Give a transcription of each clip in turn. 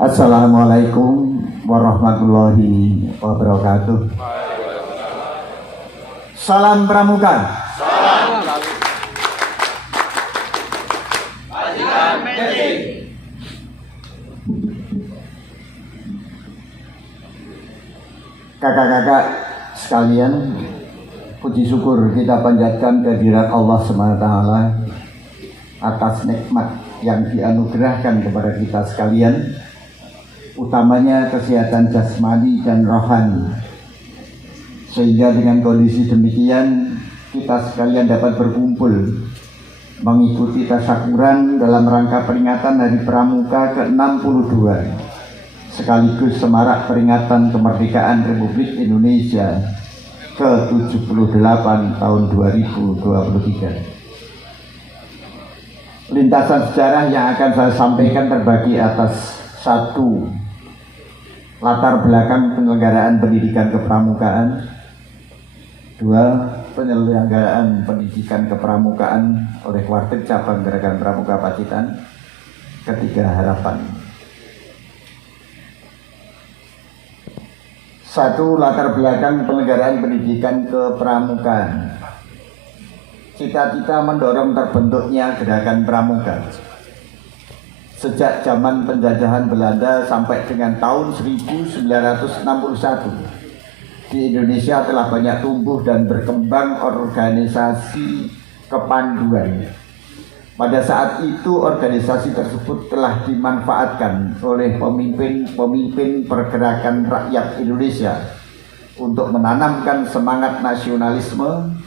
Assalamualaikum warahmatullahi wabarakatuh. Salam Pramuka. Kakak-kakak sekalian, puji syukur kita panjatkan kehadirat Allah SWT atas nikmat yang dianugerahkan kepada kita sekalian, utamanya kesehatan jasmani dan rohani, sehingga dengan kondisi demikian kita sekalian dapat berkumpul mengikuti tasyakuran dalam rangka peringatan Hari Pramuka ke-62 sekaligus semarak peringatan kemerdekaan Republik Indonesia ke-78 tahun 2023. Lintasan sejarah yang akan saya sampaikan terbagi atas satu, latar belakang penyelenggaraan pendidikan kepramukaan. Dua, penyelenggaraan pendidikan kepramukaan oleh Warteg Cabang Gerakan Pramuka Pacitan. Ketiga, harapan. Satu, latar belakang penyelenggaraan pendidikan kepramukaan. Cita-cita mendorong terbentuknya Gerakan Pramuka sejak zaman penjajahan Belanda sampai dengan tahun 1961 di Indonesia telah banyak tumbuh dan berkembang organisasi kepanduan. Pada saat itu organisasi tersebut telah dimanfaatkan oleh pemimpin pergerakan rakyat Indonesia untuk menanamkan semangat nasionalisme,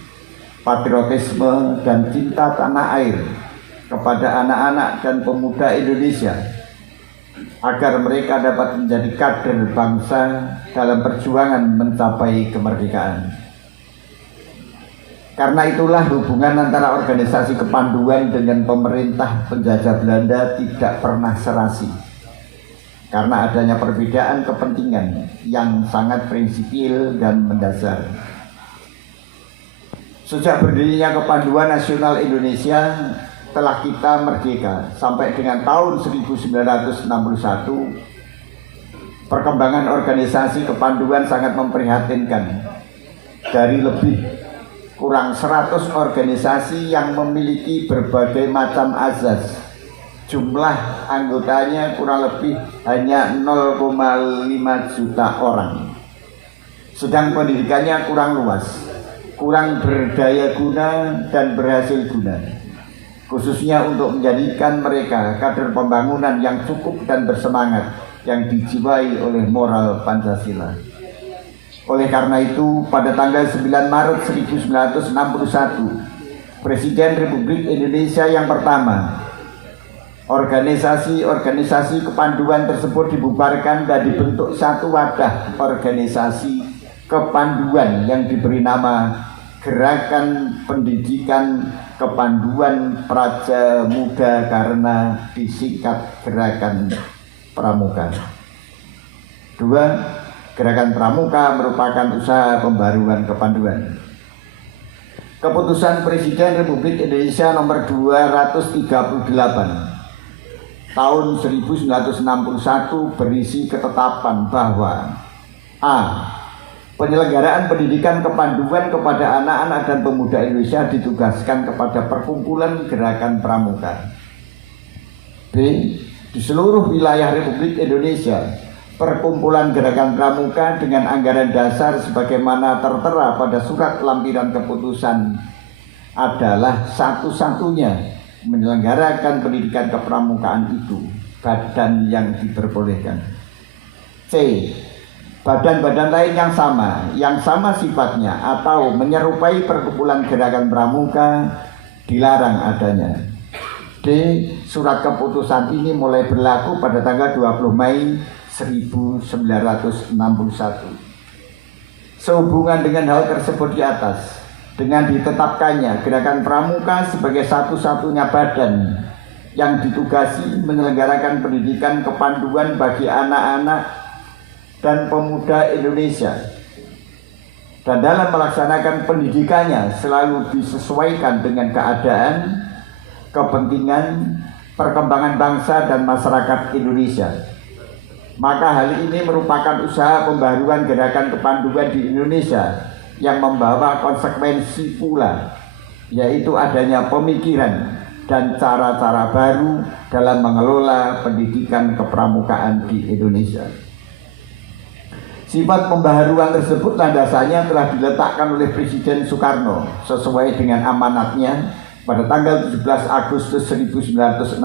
patriotisme, dan cinta tanah air kepada anak-anak dan pemuda Indonesia agar mereka dapat menjadi kader bangsa dalam perjuangan mencapai kemerdekaan. Karena itulah hubungan antara organisasi kepanduan dengan pemerintah penjajah Belanda tidak pernah serasi, karena adanya perbedaan kepentingan yang sangat prinsipil dan mendasar. Sejak berdirinya Kepanduan Nasional Indonesia telah kita merdeka sampai dengan tahun 1961, perkembangan organisasi kepanduan sangat memprihatinkan. Dari lebih kurang 100 organisasi yang memiliki berbagai macam azas, jumlah anggotanya kurang lebih hanya 0,5 juta orang. Sedang pendidikannya kurang luas, kurang berdaya guna dan berhasil guna, khususnya untuk menjadikan mereka kader pembangunan yang cukup dan bersemangat yang dijiwai oleh moral Pancasila. Oleh karena itu, pada tanggal 9 Maret 1961, Presiden Republik Indonesia yang pertama, organisasi-organisasi kepanduan tersebut dibubarkan dan dibentuk satu wadah organisasi kepanduan yang diberi nama Gerakan Pendidikan Kepanduan Praja Muda, karena disingkat Gerakan Pramuka. Dua, Gerakan Pramuka merupakan usaha pembaruan kepanduan. Keputusan Presiden Republik Indonesia nomor 238 tahun 1961 berisi ketetapan bahwa A. Penyelenggaraan pendidikan kepanduan kepada anak-anak dan pemuda Indonesia ditugaskan kepada Perkumpulan Gerakan Pramuka. B. Di seluruh wilayah Republik Indonesia, Perkumpulan Gerakan Pramuka dengan anggaran dasar sebagaimana tertera pada surat lampiran keputusan adalah satu-satunya menyelenggarakan pendidikan kepramukaan itu, badan yang diperbolehkan. C. Badan-badan lain yang sama sifatnya atau menyerupai Perkumpulan Gerakan Pramuka dilarang adanya. D. Surat keputusan ini mulai berlaku pada tanggal 20 Mei 1961. Sehubungan dengan hal tersebut di atas, dengan ditetapkannya Gerakan Pramuka sebagai satu-satunya badan yang ditugasi menyelenggarakan pendidikan kepanduan bagi anak-anak dan pemuda Indonesia, dan dalam melaksanakan pendidikannya selalu disesuaikan dengan keadaan, kepentingan, perkembangan bangsa dan masyarakat Indonesia. Maka hal ini merupakan usaha pembaruan gerakan kepanduan di Indonesia yang membawa konsekuensi pula, yaitu adanya pemikiran dan cara-cara baru dalam mengelola pendidikan kepramukaan di Indonesia. Sifat pembaharuan tersebut landasannya telah diletakkan oleh Presiden Soekarno sesuai dengan amanatnya pada tanggal 17 Agustus 1963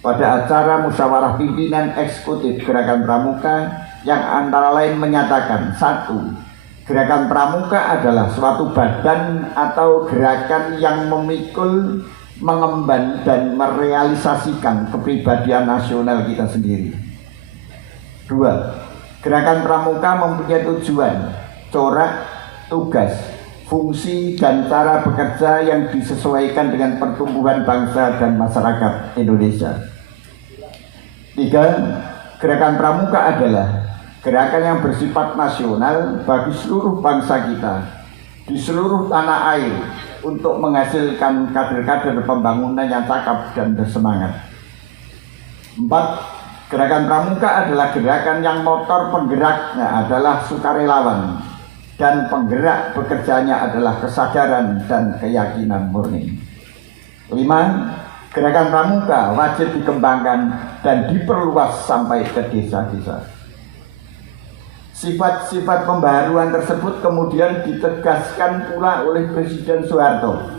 pada acara musyawarah pimpinan eksekutif Gerakan Pramuka yang antara lain menyatakan: 1. Gerakan Pramuka adalah suatu badan atau gerakan yang memikul, mengemban dan merealisasikan kepribadian nasional kita sendiri. 2. Gerakan Pramuka mempunyai tujuan, corak, tugas, fungsi, dan cara bekerja yang disesuaikan dengan pertumbuhan bangsa dan masyarakat Indonesia. 3. Gerakan Pramuka adalah gerakan yang bersifat nasional bagi seluruh bangsa kita di seluruh tanah air untuk menghasilkan kader-kader pembangunan yang cakap dan bersemangat. 4. Gerakan Pramuka adalah gerakan yang motor penggeraknya adalah sukarelawan dan penggerak bekerjanya adalah kesadaran dan keyakinan murni. 5. Gerakan Pramuka wajib dikembangkan dan diperluas sampai ke desa-desa. Sifat-sifat pembaharuan tersebut kemudian ditegaskan pula oleh Presiden Soeharto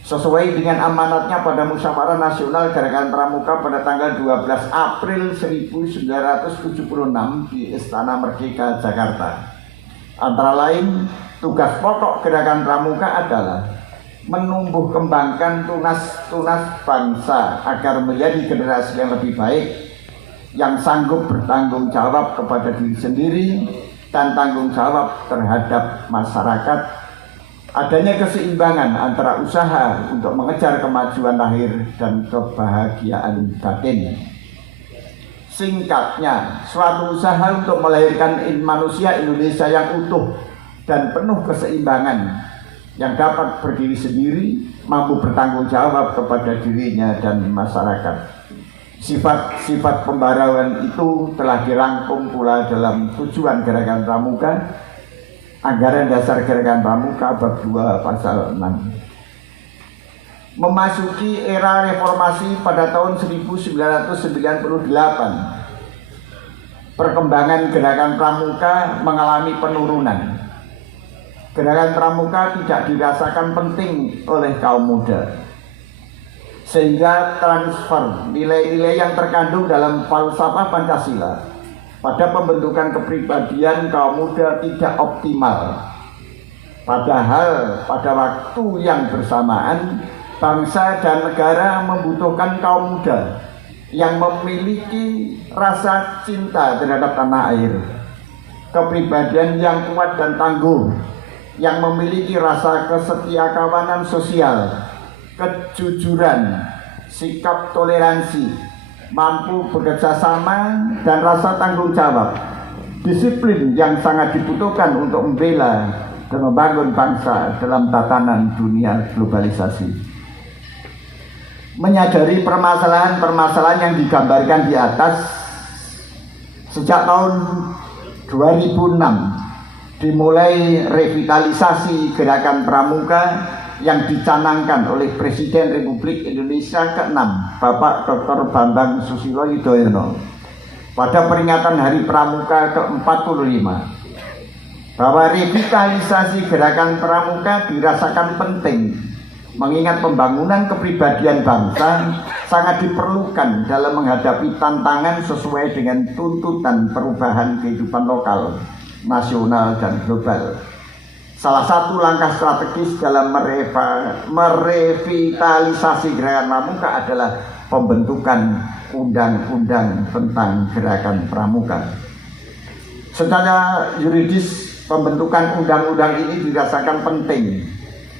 sesuai dengan amanatnya pada Musyawarah Nasional Gerakan Pramuka pada tanggal 12 April 1976 di Istana Merdeka, Jakarta. Antara lain, tugas pokok Gerakan Pramuka adalah menumbuh kembangkan tunas-tunas bangsa agar menjadi generasi yang lebih baik, yang sanggup bertanggung jawab kepada diri sendiri dan tanggung jawab terhadap masyarakat. Adanya keseimbangan antara usaha untuk mengejar kemajuan lahir dan kebahagiaan batin. Singkatnya, suatu usaha untuk melahirkan manusia Indonesia yang utuh dan penuh keseimbangan, yang dapat berdiri sendiri, mampu bertanggung jawab kepada dirinya dan masyarakat. Sifat-sifat pembaharuan itu telah dirangkum pula dalam tujuan Gerakan Pramuka, Anggaran Dasar Gerakan Pramuka bab 2 pasal 6. Memasuki era reformasi pada tahun 1998, perkembangan Gerakan Pramuka mengalami penurunan. Gerakan Pramuka tidak dirasakan penting oleh kaum muda, sehingga transfer nilai-nilai yang terkandung dalam falsafah Pancasila pada pembentukan kepribadian kaum muda tidak optimal. Padahal pada waktu yang bersamaan, bangsa dan negara membutuhkan kaum muda yang memiliki rasa cinta terhadap tanah air, kepribadian yang kuat dan tangguh, yang memiliki rasa kesetiakawanan sosial, kejujuran, sikap toleransi, mampu bekerja sama dan rasa tanggung jawab, disiplin yang sangat dibutuhkan untuk membela dan membangun bangsa dalam tatanan dunia globalisasi. Menyadari permasalahan-permasalahan yang digambarkan di atas, sejak tahun 2006 dimulai revitalisasi Gerakan Pramuka yang dicanangkan oleh Presiden Republik Indonesia ke-6, Bapak Dr. Bambang Susilo Yudhoyono, pada peringatan Hari Pramuka ke-45, bahwa revitalisasi Gerakan Pramuka dirasakan penting, mengingat pembangunan kepribadian bangsa sangat diperlukan dalam menghadapi tantangan sesuai dengan tuntutan perubahan kehidupan lokal, nasional, dan global. Salah satu langkah strategis dalam merevitalisasi Gerakan Pramuka adalah pembentukan undang-undang tentang Gerakan Pramuka. Secara yuridis, pembentukan undang-undang ini dirasakan penting,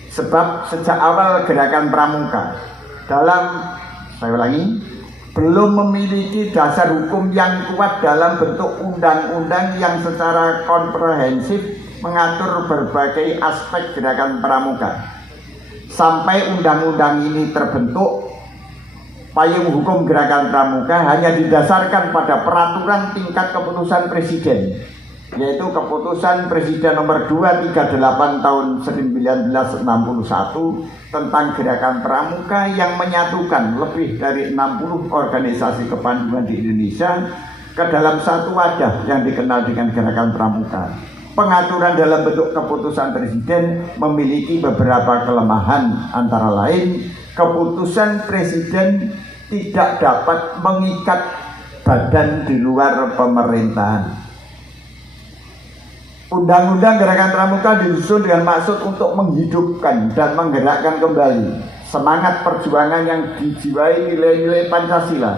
sebab sejak awal Gerakan Pramuka belum memiliki dasar hukum yang kuat dalam bentuk undang-undang yang secara komprehensif mengatur berbagai aspek Gerakan Pramuka. Sampai undang-undang ini terbentuk, payung hukum gerakan pramuka hanya didasarkan pada peraturan tingkat keputusan presiden, yaitu keputusan Presiden nomor 238 tahun 1961 tentang gerakan pramuka yang menyatukan lebih dari 60 organisasi kepanduan di Indonesia ke dalam satu wadah yang dikenal dengan gerakan pramuka. Pengaturan dalam bentuk keputusan presiden memiliki beberapa kelemahan, antara lain keputusan presiden tidak dapat mengikat badan di luar pemerintahan. Undang-undang gerakan pramuka disusun dengan maksud untuk menghidupkan dan menggerakkan kembali semangat perjuangan yang dijiwai nilai-nilai Pancasila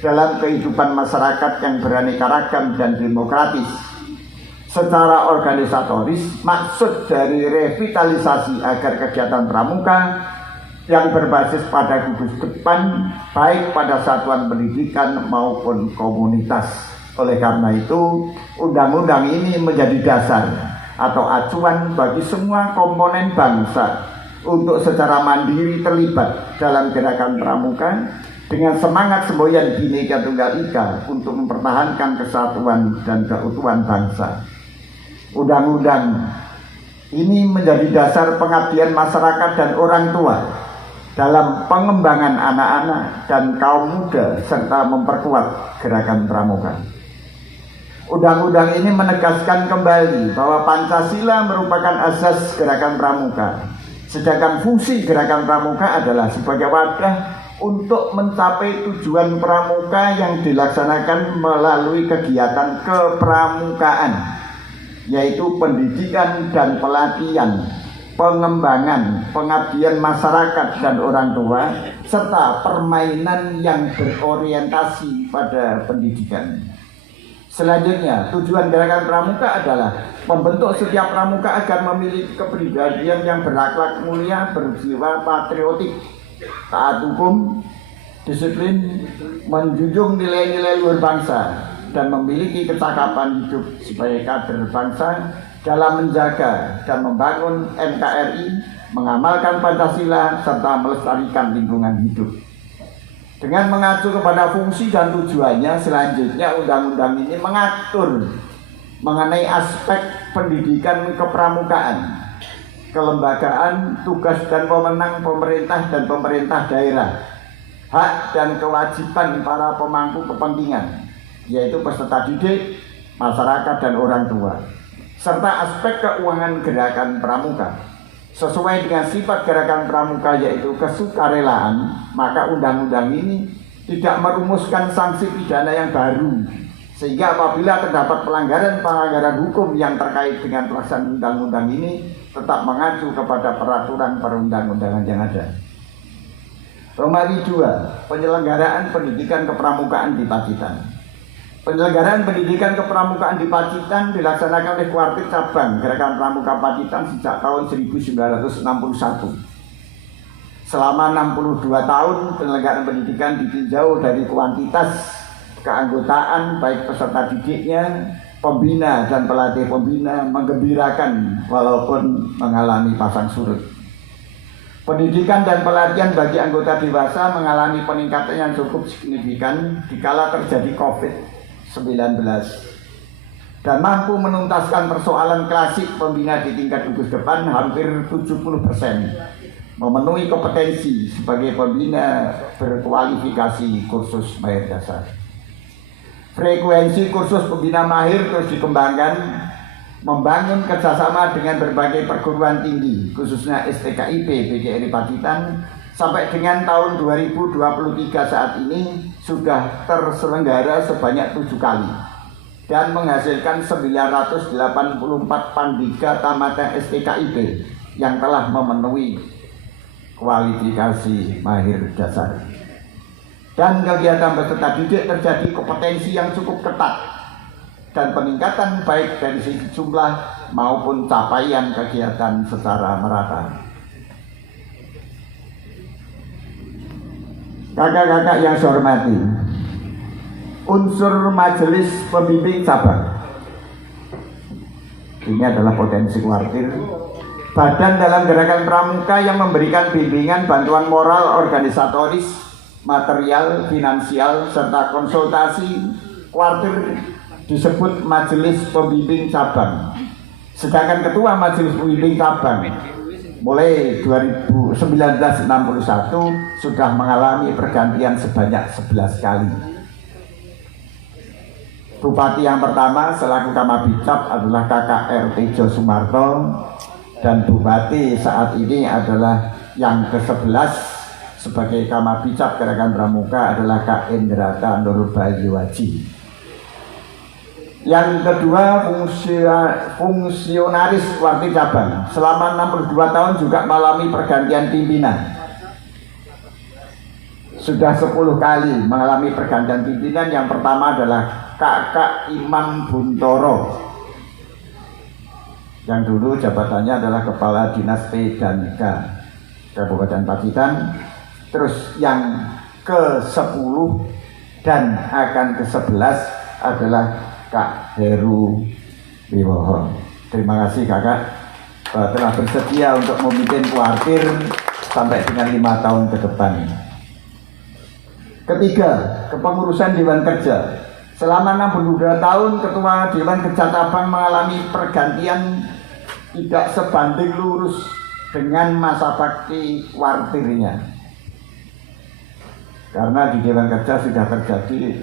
dalam kehidupan masyarakat yang beraneka ragam dan demokratis. Secara organisatoris, maksud dari revitalisasi agar kegiatan pramuka yang berbasis pada gugus depan baik pada satuan pendidikan maupun komunitas. Oleh karena itu, undang-undang ini menjadi dasar atau acuan bagi semua komponen bangsa untuk secara mandiri terlibat dalam gerakan pramuka dengan semangat semboyan Bhinneka Tunggal Ika untuk mempertahankan kesatuan dan keutuhan bangsa. Undang-undang ini menjadi dasar pengabdian masyarakat dan orang tua dalam pengembangan anak-anak dan kaum muda serta memperkuat gerakan pramuka. Undang-undang ini menegaskan kembali bahwa Pancasila merupakan asas gerakan pramuka, sedangkan fungsi gerakan pramuka adalah sebagai wadah untuk mencapai tujuan pramuka yang dilaksanakan melalui kegiatan kepramukaan, yaitu pendidikan dan pelatihan, pengembangan, pengabdian masyarakat dan orang tua, serta permainan yang berorientasi pada pendidikan. Selanjutnya, tujuan gerakan pramuka adalah membentuk setiap pramuka agar memiliki kepribadian yang berakhlak mulia, berjiwa patriotik, taat hukum, disiplin, menjunjung nilai-nilai luhur bangsa, dan memiliki kecakapan hidup sebagai kader bangsa dalam menjaga dan membangun NKRI, mengamalkan Pancasila, serta melestarikan lingkungan hidup. Dengan mengacu kepada fungsi dan tujuannya, selanjutnya undang-undang ini mengatur mengenai aspek pendidikan kepramukaan, kelembagaan, tugas dan wewenang pemerintah dan pemerintah daerah, hak dan kewajiban para pemangku kepentingan, yaitu peserta didik, masyarakat dan orang tua, serta aspek keuangan gerakan pramuka. Sesuai dengan sifat gerakan pramuka yaitu kesukarelaan, maka undang-undang ini tidak merumuskan sanksi pidana yang baru, sehingga apabila terdapat pelanggaran hukum yang terkait dengan pelaksanaan undang-undang ini tetap mengacu kepada peraturan perundang-undangan yang ada. Romawi 2, penyelenggaraan pendidikan kepramukaan di Pacitan. Penyelenggaraan pendidikan kepramukaan di Pacitan dilaksanakan oleh Kuartir Cabang Gerakan Pramuka Pacitan sejak tahun 1961. Selama 62 tahun penyelenggaraan pendidikan ditinjau dari kuantitas keanggotaan baik peserta didiknya, pembina dan pelatih pembina menggembirakan walaupun mengalami pasang surut. Pendidikan dan pelatihan bagi anggota dewasa mengalami peningkatan yang cukup signifikan dikala terjadi COVID-19 dan mampu menuntaskan persoalan klasik pembina di tingkat gugus depan hampir 70%, memenuhi kompetensi sebagai pembina berkualifikasi kursus mahir dasar. Frekuensi kursus pembina mahir terus dikembangkan, membangun kerjasama dengan berbagai perguruan tinggi, khususnya STKIP PGRI Pacitan. Sampai dengan tahun 2023 saat ini sudah terselenggara sebanyak 7 kali dan menghasilkan 984 pandika tamatan STKIP yang telah memenuhi kualifikasi mahir dasar. Dan kegiatan peserta didik terjadi kompetensi yang cukup ketat dan peningkatan baik dari segi jumlah maupun capaian kegiatan secara merata. Kakak-kakak yang saya hormati, unsur majelis pembimbing cabang ini adalah potensi kuartir, badan dalam gerakan pramuka yang memberikan bimbingan bantuan moral organisatoris material, finansial, serta konsultasi kuartir disebut Majelis Pembimbing Cabang. Sedangkan Ketua Majelis Pembimbing Cabang mulai 1961 sudah mengalami pergantian sebanyak 11 kali. Bupati yang pertama selaku Kamabicap adalah Kakak R.T. Jo Sumarto, dan Bupati saat ini adalah yang ke-11 sebagai Kamabicap Gerakan Pramuka adalah Kak Indrata Nur Bayiwaji. Yang kedua, fungsionaris Kuartir Cabang selama 62 tahun juga mengalami pergantian pimpinan. Sudah 10 kali mengalami pergantian pimpinan. Yang pertama adalah Kakak Imam Buntoro, yang dulu jabatannya adalah Kepala Dinas P&K Kabupaten Pacitan. Terus yang ke-10 dan akan ke-11 adalah Kak Heru Wiwoho. Terima kasih kakak telah bersedia untuk memimpin Kuartir sampai dengan 5 tahun ke depan. Ketiga, kepengurusan Dewan Kerja. Selama 62 tahun Ketua Dewan Kerja Cabang mengalami pergantian tidak sebanding lurus dengan masa bakti kuartirnya. Karena di Dewan Kerja sudah terjadi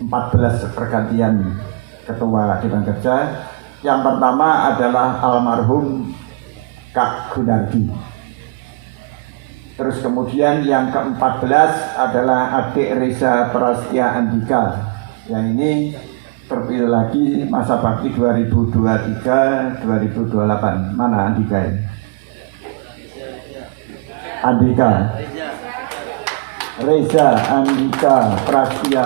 14 pergantian Ketua Dewan Kerja. Yang pertama adalah almarhum Kak Gunardi. Terus kemudian yang ke-14 adalah adik Reza Prastia Andika. Yang ini terpilih lagi masa bakti 2023-2028. Mana Andika ini? Andika. Reza Andika Prastia.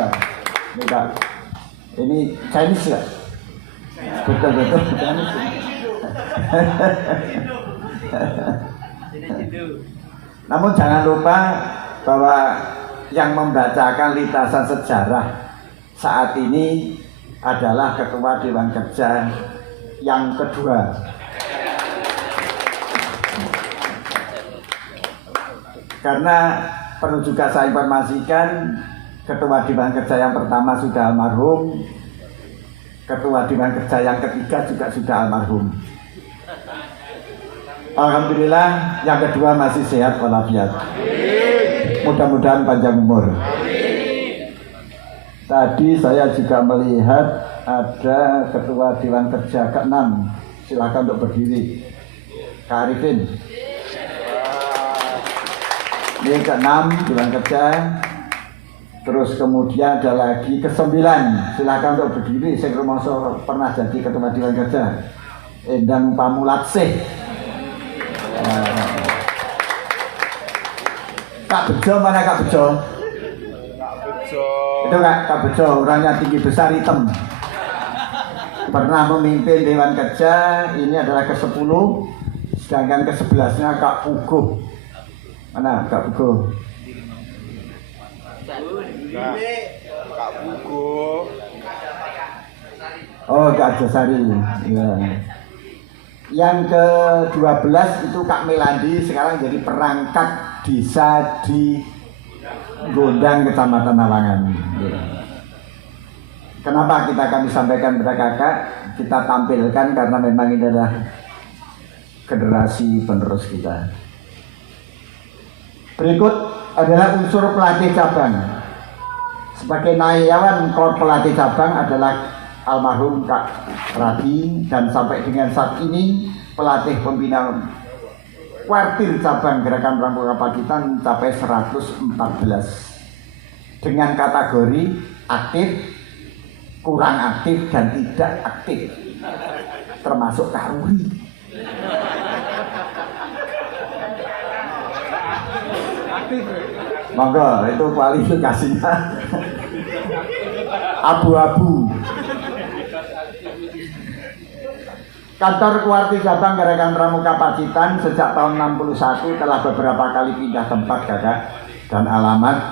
Ini Chinese ya? Betul Chinese. Namun jangan lupa bahwa yang membacakan lintasan sejarah saat ini adalah Ketua Dewan Kerja yang kedua. Karena perlu juga saya informasikan, Ketua Dewan Kerja yang pertama sudah almarhum, Ketua Dewan Kerja yang ketiga juga sudah almarhum. Alhamdulillah yang kedua masih sehat walafiat. Mudah-mudahan panjang umur. Tadi saya juga melihat ada Ketua Dewan Kerja ke-6. Silakan untuk berdiri. Kak Arifin. Ini ke-6 Dewan Kerja. Terus kemudian ada lagi ke-9. Silakan untuk berdiri. Saya pernah jadi Ketua Dewan Kerja. Endang Pamulatsih. Kak Bejo, mana Kak Bejo? Itu Kak Bejo, orangnya tinggi besar hitam. Pernah memimpin Dewan Kerja. Ini adalah ke-10. Sedangkan ke-11-nya Kak Puguh. Mana Kak Puguh? Kak Puguh. Oh, Kak Jasari ya. Yang ke-12 itu Kak Melandi, sekarang jadi perangkat desa di Gondang, Kecamatan Nawangan. Kenapa kami sampaikan kepada kakak, kita tampilkan karena memang ini adalah generasi penerus kita. Berikut adalah unsur pelatih cabang. Sebagai nayawan pelatih cabang adalah almarhum Kak Radi, dan sampai dengan saat ini pelatih pembina Kuartir Cabang Gerakan Pramuka Pacitan mencapai 114 dengan kategori aktif, kurang aktif, dan tidak aktif, termasuk Kak Ruri. Monggo, itu kualifikasinya abu-abu. Kantor Kuartir Cabang Gerakan Pramuka Pacitan sejak tahun 61 telah beberapa kali pindah tempat kakak dan alamat.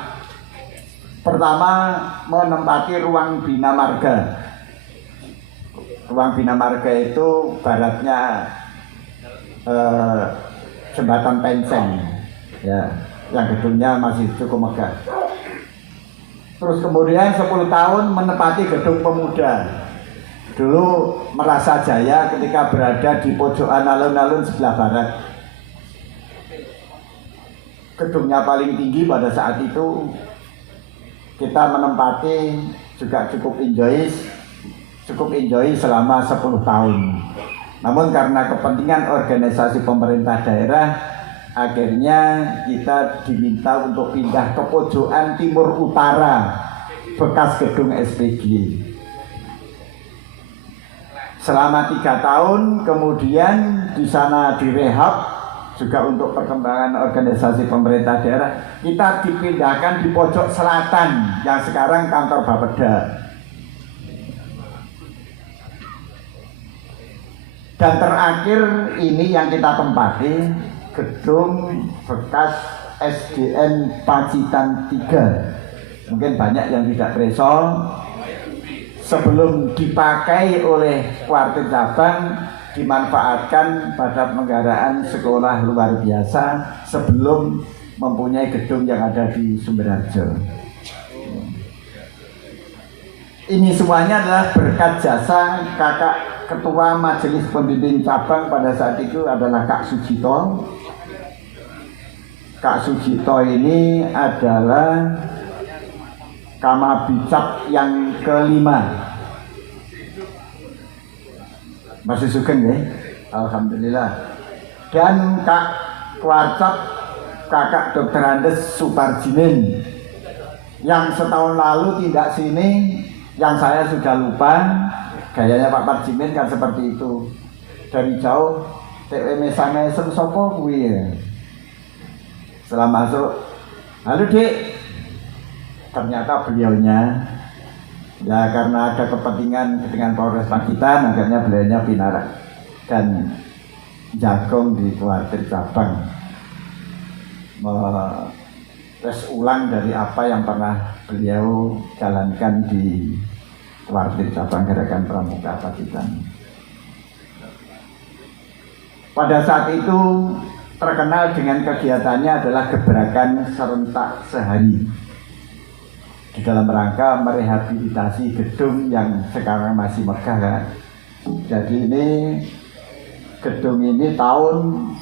Pertama, menempati ruang Bina Marga. Ruang Bina Marga itu baratnya jembatan Penceng, ya, yang gedungnya masih cukup megah. Terus kemudian 10 tahun menempati Gedung Pemuda. Dulu merasa jaya ketika berada di pojokan alun-alun sebelah barat. Gedungnya paling tinggi pada saat itu. Kita menempati juga cukup enjoy selama 10 tahun. Namun karena kepentingan organisasi pemerintah daerah, akhirnya kita diminta untuk pindah ke pojokan timur utara bekas gedung SPG. Selama 3 tahun kemudian di sana direhab juga untuk perkembangan organisasi pemerintah daerah. Kita dipindahkan di pojok selatan yang sekarang kantor Bapeda. Dan terakhir ini yang kita tempati gedung bekas SDN Pacitan 3. Mungkin banyak yang tidak preso. Sebelum dipakai oleh kuartir cabang, dimanfaatkan pada penggaraan sekolah luar biasa sebelum mempunyai gedung yang ada di Sumberharjo. Ini semuanya adalah berkat jasa kakak ketua majelis pembimbing cabang pada saat itu adalah Kak Sujito. Kak Sujito ini adalah Kamabicap yang kelima. Masih sugeng ya, alhamdulillah. Dan Kak Kuarcap kakak Dr. Andes Suparjimin yang setahun lalu tidak sini, yang saya sudah lupa. Gayanya Pak Parjimin kan seperti itu. Dari jauh TW mesang-mesem sopo kuwi ya. Setelah masuk, halo Dik. Ternyata beliaunya, ya karena ada kepentingan dengan Polres Pacitan, akhirnya beliaunya pinarak dan jagong di kuartir cabang, tes ulang dari apa yang pernah beliau jalankan di kuartir cabang Gerakan Pramuka Pacitan. Pada saat itu terkenal dengan kegiatannya adalah gebrakan serentak sehari di dalam rangka merehabilitasi gedung yang sekarang masih megah kan. Jadi ini gedung ini tahun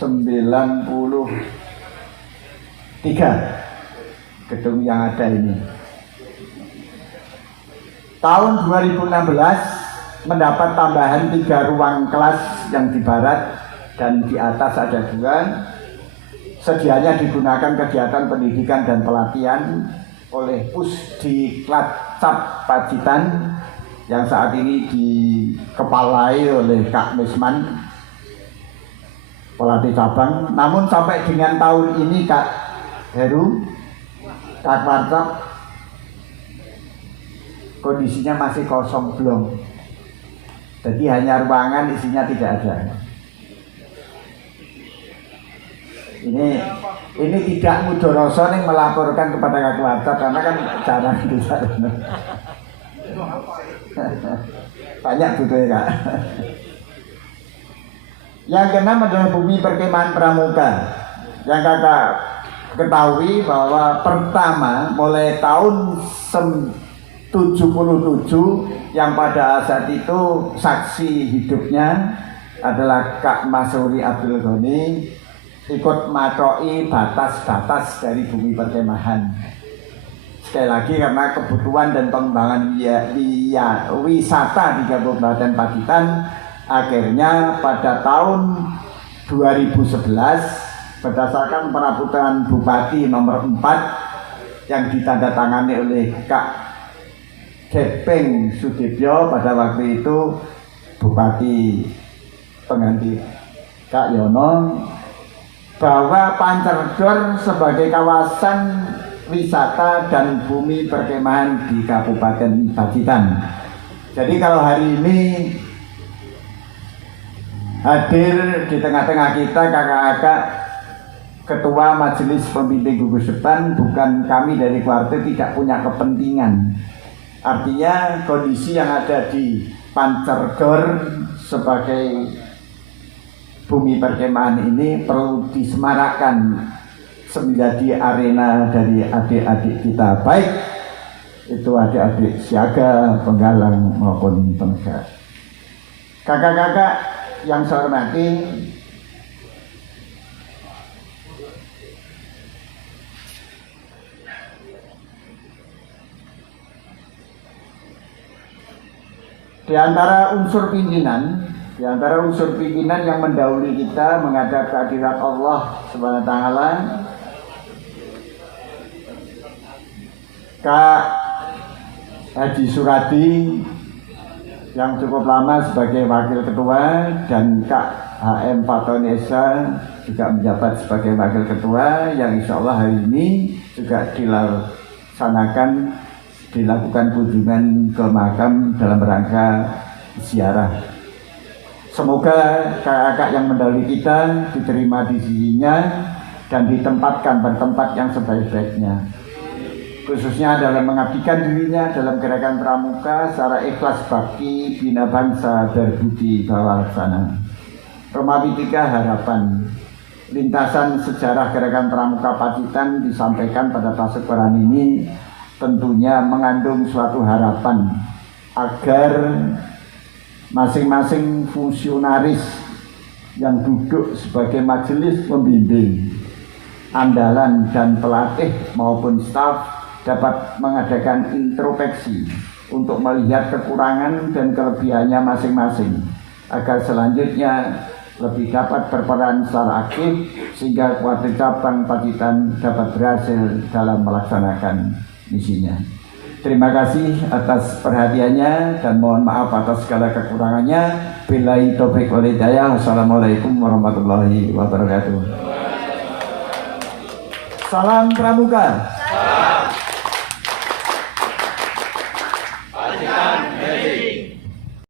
93 gedung yang ada ini. Tahun 2016 mendapat tambahan 3 ruang kelas yang di barat dan di atas ada 2. Sedianya digunakan kegiatan pendidikan dan pelatihan oleh Pusdiklat Cap Pacitan yang saat ini dikepalai oleh Kak Misman, pelatih cabang. Namun sampai dengan tahun ini Kak Heru, Kak Warcap, kondisinya masih kosong belum. Jadi hanya ruangan, isinya tidak ada. Ini tidak mudoroso yang melaporkan kepada Kak Warcap karena kan jarang tidak. Banyak butuhnya Kak. Yang keenam adalah bumi perkemahan Pramuka. Yang Kakak ketahui bahwa pertama mulai tahun 77 yang pada saat itu saksi hidupnya adalah Kak Masuri Abdul Ghani ikut matoi batas-batas dari bumi perkemahan. Sekali lagi karena kebutuhan dan pengembangan wisata di Kabupaten Pacitan, akhirnya pada tahun 2011 berdasarkan peraturan Bupati nomor 4 yang ditandatangani oleh Kak Gepeng Sudibyo pada waktu itu Bupati pengganti Kak Yono, bahwa Pancerjor sebagai kawasan wisata dan bumi perkemahan di Kabupaten Pacitan. Jadi kalau hari ini hadir di tengah-tengah kita kakak-kakak ketua majelis pembimbing gugus depan, bukan kami dari kuartir tidak punya kepentingan. Artinya kondisi yang ada di Pancerjor sebagai bumi perkemahan ini perlu disemarakan menjadi arena dari adik-adik kita, baik itu adik-adik siaga, penggalang maupun penegak. Kakak-kakak yang saya hormati, di antara unsur pimpinan yang mendahului kita menghadap kehadirat Allah Subhanahu wa taala, Kak Haji Suradi yang cukup lama sebagai wakil ketua, dan Kak HM Fatonesa juga menjabat sebagai wakil ketua, yang insya Allah hari ini juga dilakukan kunjungan ke makam dalam rangka ziarah. Semoga kakak-kakak yang mendahului kita diterima di sisinya dan ditempatkan pada tempat yang sebaik-baiknya, khususnya dalam mengabdikan dirinya dalam gerakan pramuka secara ikhlas bakti bina bangsa berbudi bawah laksana. Romawi 3 harapan. Lintasan sejarah gerakan pramuka Pacitan disampaikan pada taseparan ini tentunya mengandung suatu harapan agar masing-masing fungsionaris yang duduk sebagai majelis pembimbing, andalan dan pelatih maupun staf dapat mengadakan introspeksi untuk melihat kekurangan dan kelebihannya masing-masing, agar selanjutnya lebih dapat berperan secara aktif sehingga kuartir cabang Pacitan dapat berhasil dalam melaksanakan misinya. Terima kasih atas perhatiannya dan mohon maaf atas segala kekurangannya. Billahi taufiq wal hidayah. Wassalamualaikum warahmatullahi wabarakatuh. Salam Pramuka.